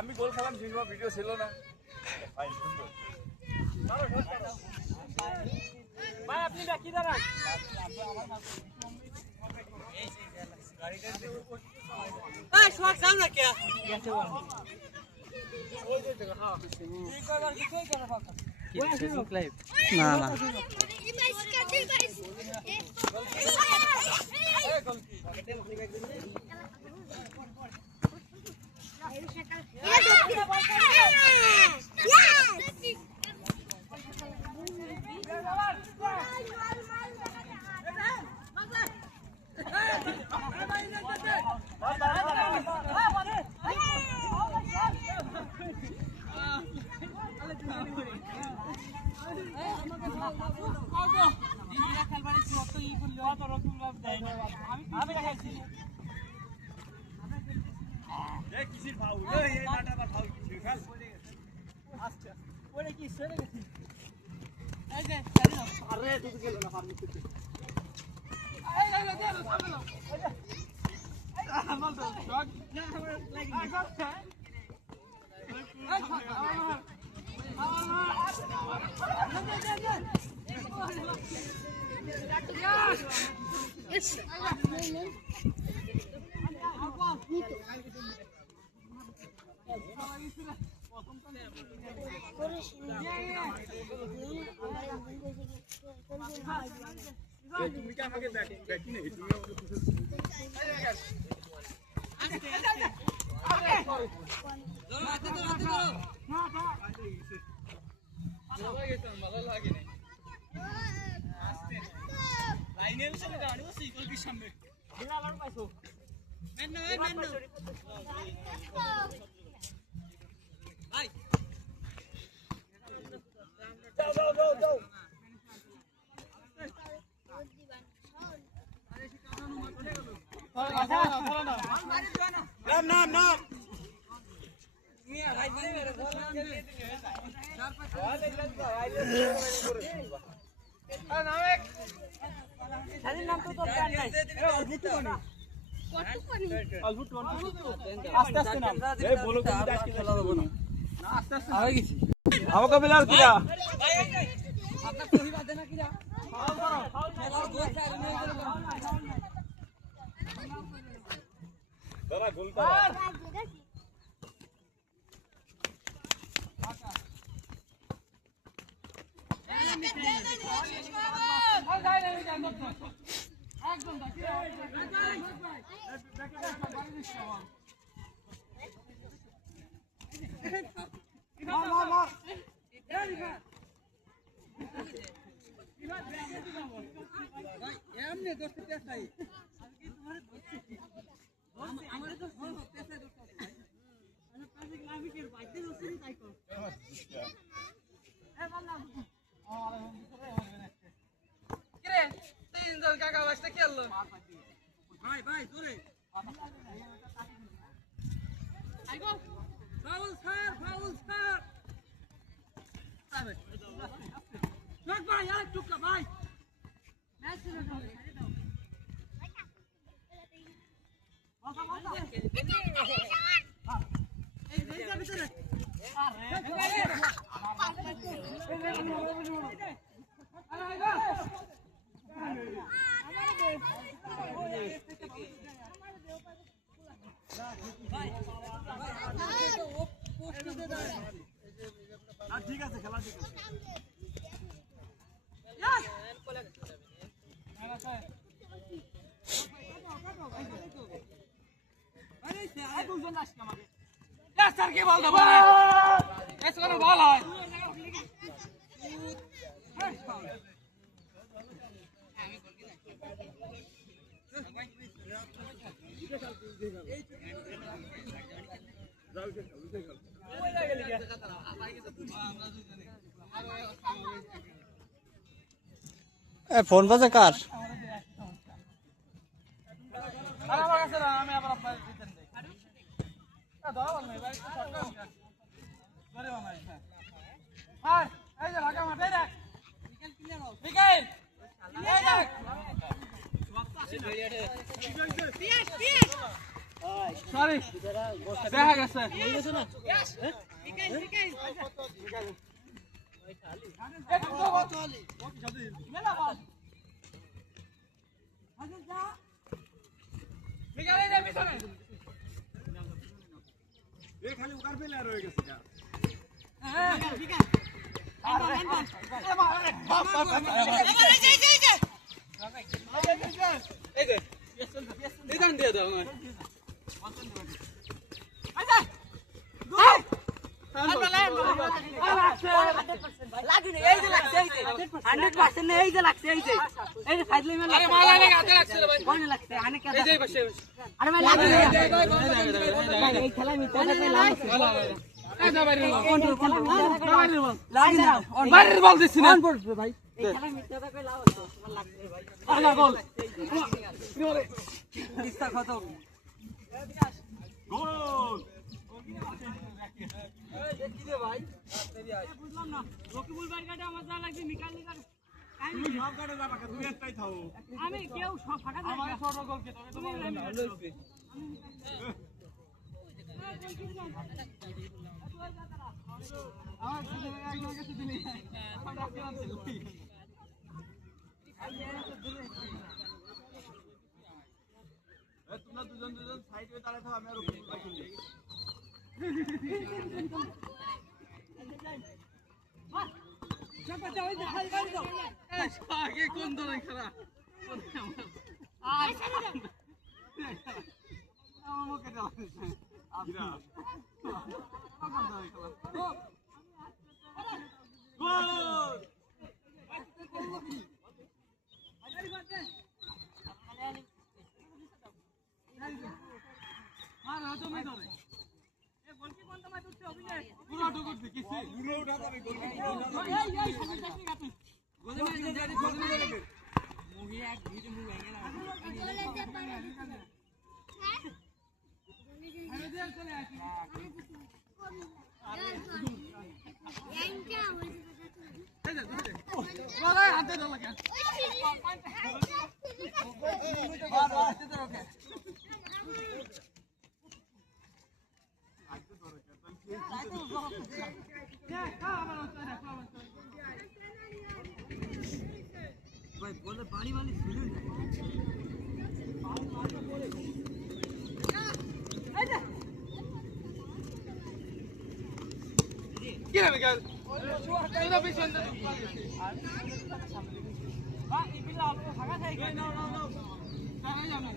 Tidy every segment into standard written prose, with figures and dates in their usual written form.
আমি গোল খেলাম ভিডিও ছিল না ভাই আপনি কি দাঁড়ান কিসির ফাউল এই নাটাটা ফাউল কিসির খেল আচ্ছা ওরে কি সরে গেছে এই যে আরে তুই গেল না ফার্মি থেকে এই দে সামনে নাও মাল দাও শট না আমার লাগি তুমি কি আমাকে ব্যাকি নেই তুমি আমাকে আমাকে বিলাল কিরা আপনার সহি বাদ দেনা কিরা দাঁড়া গোল কর একদম এমনি দোস্ত পেছাই আমার তো পেছাই দোস্ত আমি কাজে আমি কি বাইতে দোস্ত তাই কর এ বাল্লা কিরে তিন দল কাকা বাসটা কি হলো ভাই ভাই জোরে আইগো ফাউল স্যার আবে লক ভাই আর টুকরা ভাই ম্যাচ শুরু হবে ছেড়ে দাও বলতা এই রেজা ভিতরে ঠিক আছে খেলা ঠিক আছে স্যার কি বল দেবো বল হয় ফোন বাজে কার? সরি দেখা গেছে খালি উকার ফেলে রয়ে গেছে আমি কেউ ফাঁকা তোমরা দুজন দুজন সাইড হয়ে দাঁড়াতে হবে, আমি আর ওকে আগে কোন দলে খেলা बोले पानी वाली क्या है तेरा भी सुंदर हां ये भी आपको भागा था क्या नो कहां जाना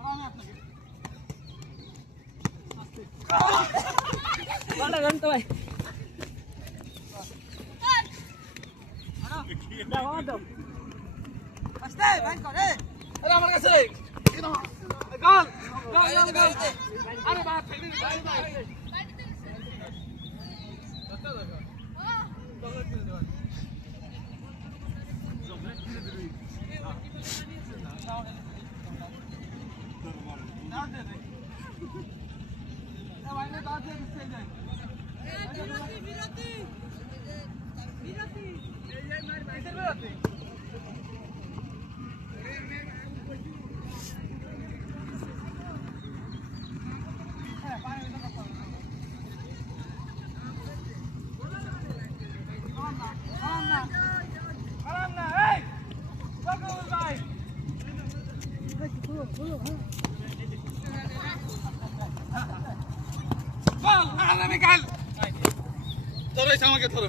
आराम आपने बड़ा घंटा भाई दावा दो আস্তে ভাই করে আরে আমার কাছে গোল গোল গোল আরে বাপ ফেলে ভাই ভাই কত লাগা ডবল করে দেবা জবলেট করে দিবি না দে দে এ ভাই না দাও দে দিতে যাই বিরতি বিরতি বিরতি এই মার ভাই বিরতি আমাকে ধরো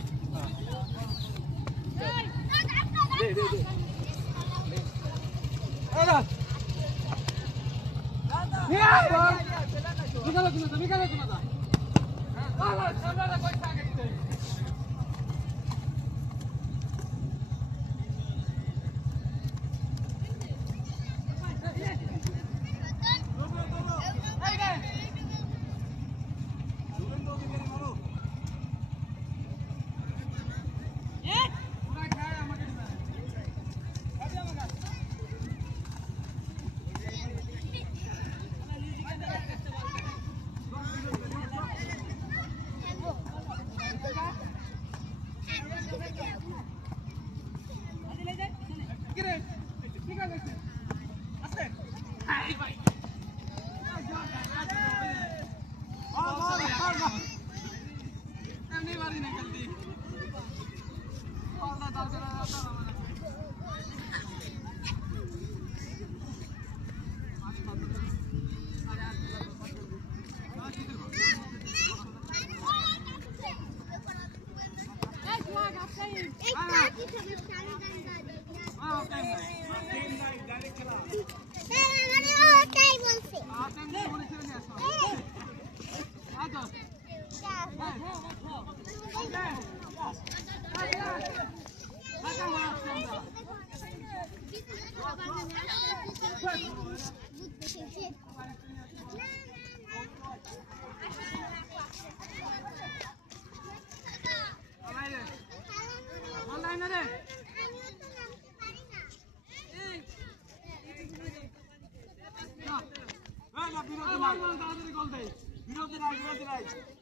তাড়াতাড়ি গোল দেয়। বিরতি নাই।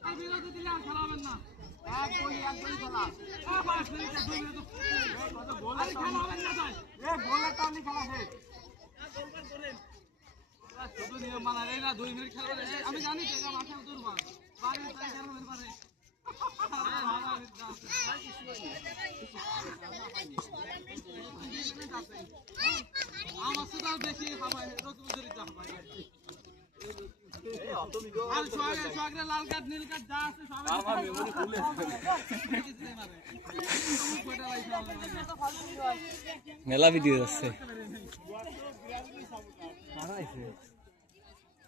এই বিরতি দিলে আর খেলা হবে না। এক গোলই খেলা। পাঁচ মিনিটে 2 মিনিট। আরে খেলা হবে না তাই। গোলের টাইমে খেলা শেষ। গোলবার করেন। শুধু নিয়ম মানা রে না 2 মিনিট খেলা হবে। আমি জানি তো এটা মাঠে উঠবা। বাড়ি তাই খেলা হতে পারে। আমার তো বেশি হাবায় রোদ উজরিতে হাবায়। আর সোয়াগরে লাল কার্ড নীল কার্ড যা আছে সব আমার মেমরি খুলে মেলা ভিডিও আছে